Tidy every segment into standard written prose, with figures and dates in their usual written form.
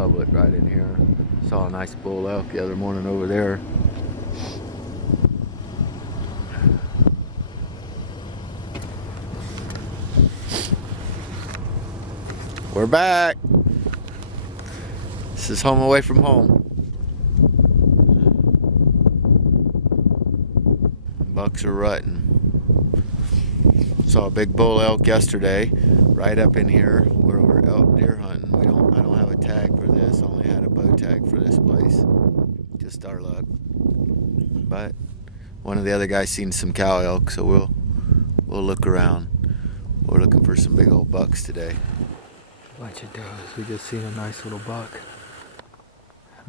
public right in here. Saw a nice bull elk the other morning over there. We're back. This is home away from home. Bucks are rutting. Saw a big bull elk yesterday, right up in here where we're elk deer hunting. I don't have a tag for this. Only had a bow tag for this place. Just our luck. But one of the other guys seen some cow elk, so we'll look around. We're looking for some big old bucks today. Bunch of does. We just seen a nice little buck.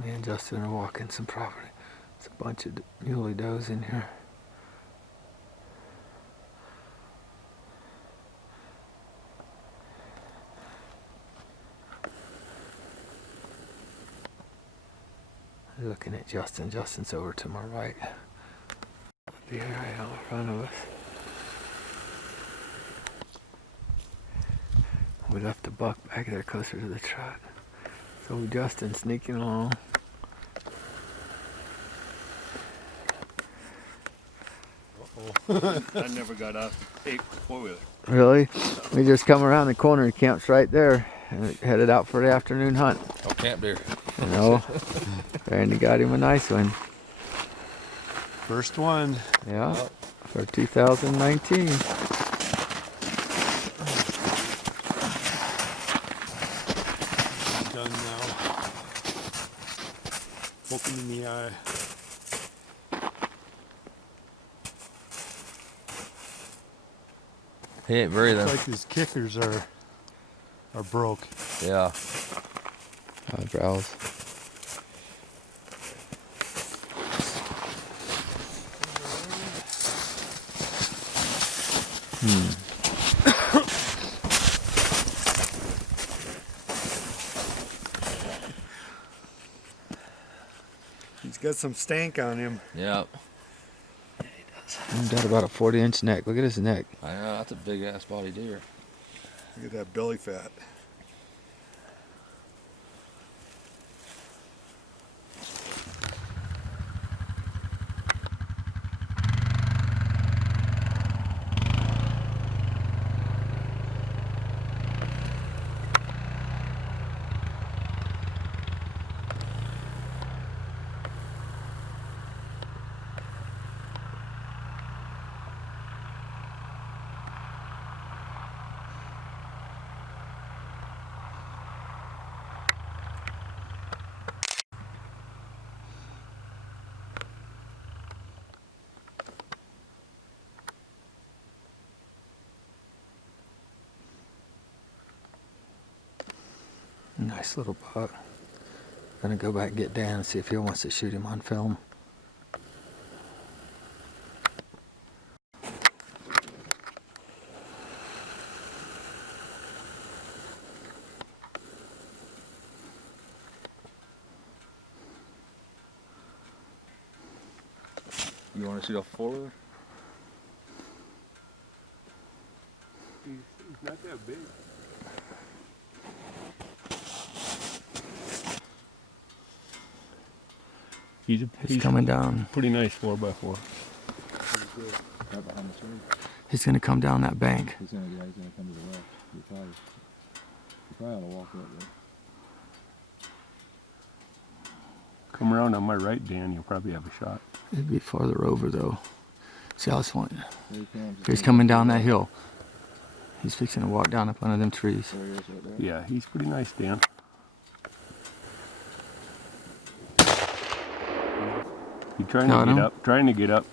Me and Justin are walking some property. It's a bunch of muley does in here. Looking at Justin. Justin's over to my right. The area out in front of us. We left the buck back there closer to the truck. So Justin sneaking along. I never got out to take four-wheeler. Really? We just come around the corner and camp's right there. And headed out for the afternoon hunt. Oh, camp deer. You know, Randy got him a nice one. First one. Yeah, for 2019. Done now. Poking in the eye. He ain't breathing. Looks like his kickers are broke. Yeah. Eyebrows. He's got some stank on him. Yeah. He's got about a 40-inch neck. Look at his neck. I know, that's a big ass body deer. Look at that belly fat. Nice little buck. Gonna go back and get Dan and see if he wants to shoot him on film. You want to shoot a four-wheeler? He's not that big. He's coming down. Pretty nice 4x4. Right behind the tree. He's gonna come down that bank. He's gonna come to the left. You probably ought to walk up there. Come around on my right, Dan. You'll probably have a shot. It'd be farther over though. See how it's one. Here he comes. He's coming down that hill. He's fixing to walk down up under them trees. There he is right there. Yeah, he's pretty nice, Dan. He's trying to get up.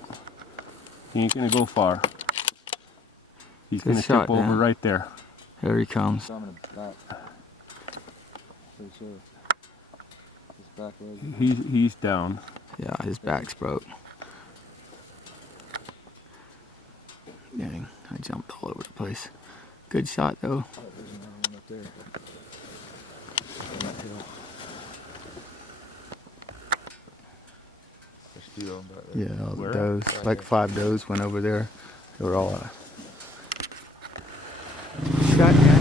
He ain't gonna go far. He's Good gonna shot, tip over Dan. right there. Here he comes. Coming back. Pretty sure. His back leg. He's down. Yeah, his back's broke. Dang, I jumped all over the place. Good shot though. Oh, there's another one up there. On that hill. There's two of them back there. Yeah, all the Where? does. Right Like here. 5 does went over there. They were all shot, yeah.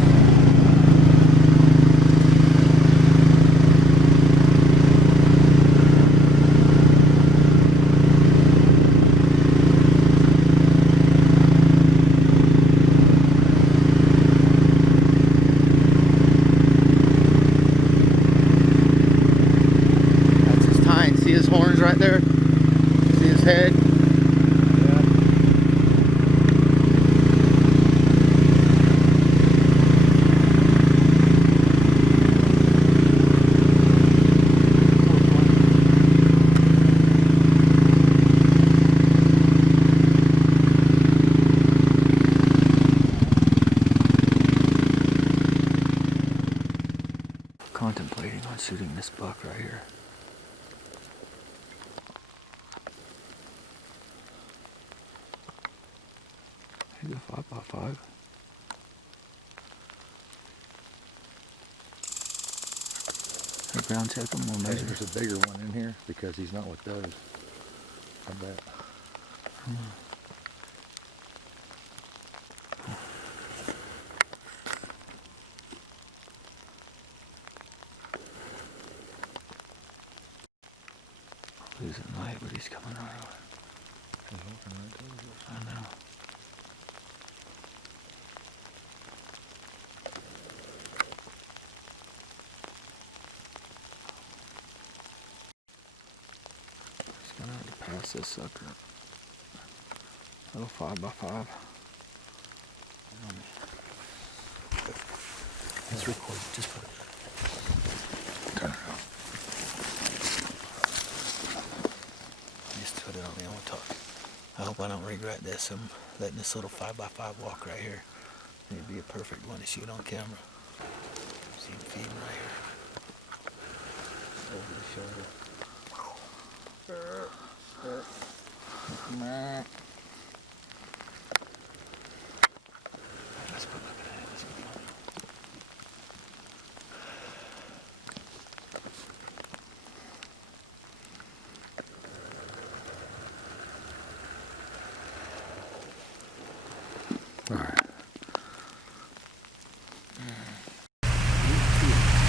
this buck right here. Here's a 5x5. Hey, ground check him. We'll measure. There's a bigger one in here because he's not with those. I bet. Losing light, but he's coming right over. He's walking right towards us. I know. He's gonna have to pass this sucker. Little 5x5. It's recorded. Just put it. Turn it off. Just put it on me and we'll talk. I hope I don't regret this. I'm letting this little 5x5 walk right here. It'd be a perfect one to shoot on camera. See him feeding right here. Over the shoulder. Let's go look at it. Let's go find it.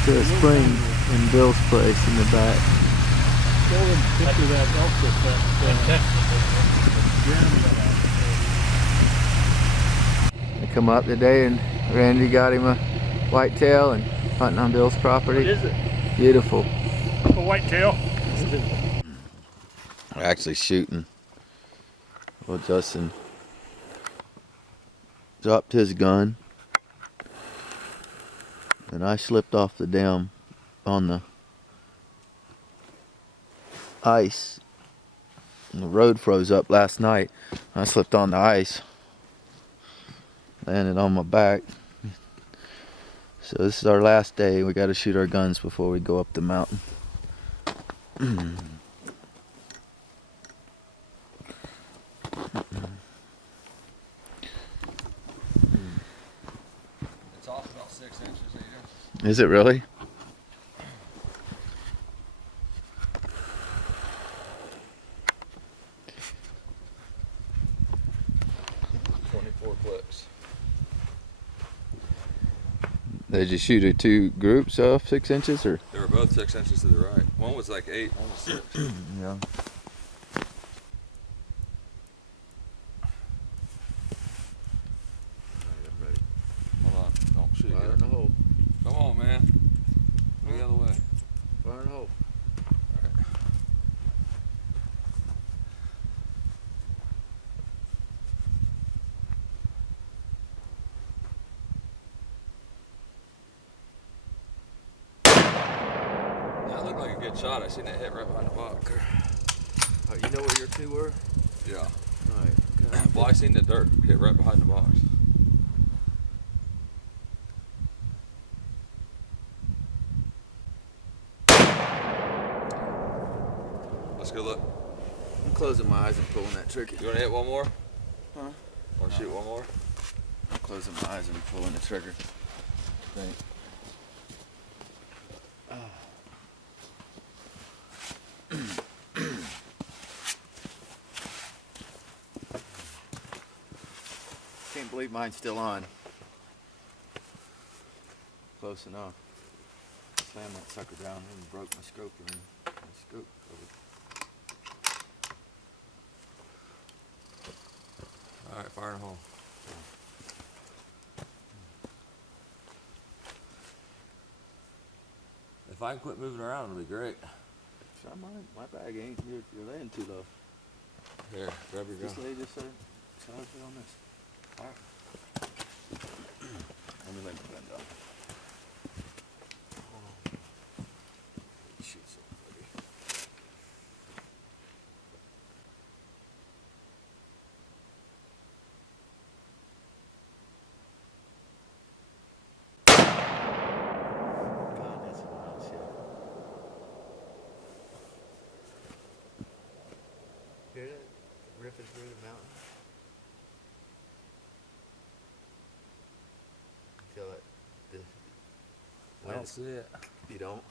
To a spring in Bill's place in the back. I come up today and Randy got him a whitetail and hunting on Bill's property. What is it? Beautiful. A whitetail. We're actually shooting. Well, Justin dropped his gun and I slipped off the dam on the ice. And the road froze up last night. I slipped on the ice, landed on my back. So this is our last day. We got to shoot our guns before we go up the mountain. It's off about 6 inches either. Is it really? Did you shoot two groups off 6 inches, or? They were both 6 inches to the right. One was like 8, one was 6. Yeah. Hold on, don't shoot Fire yet. in the hole. Come on, man. Move the other way. Fire in the hole. That looked like a good shot. I seen it hit right behind the box. Alright, you know where your two were? Yeah. Alright. Well, I seen the dirt hit right behind the box. Let's go look. I'm closing my eyes and pulling that trigger. You wanna hit one more? Huh? Wanna shoot one more? I'm closing my eyes and pulling the trigger. Think. Can't believe mine's still on. Close enough. Slammed that sucker down and broke my scope ring. My scope cover. Alright, fire in the hole. If I can quit moving around, it'll be great. Try mine. My bag ain't. You're laying too low. Here, grab your gun. Just lay this side on this. Alright. Let me lay my gun down. Shoot somebody. God, that's a wild shot. I don't see it. You don't?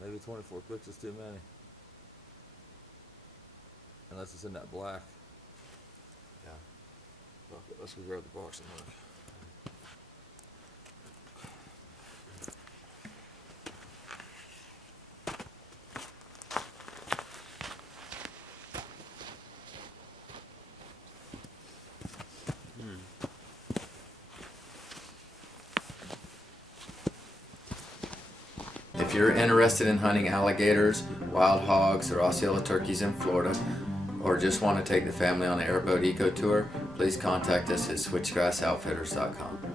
Maybe 24 clicks is too many. Unless it's in that black. Yeah. Okay, let's go grab the box and look. If you're interested in hunting alligators, wild hogs, or Osceola turkeys in Florida, or just want to take the family on an airboat eco tour, please contact us at switchgrassoutfitters.com.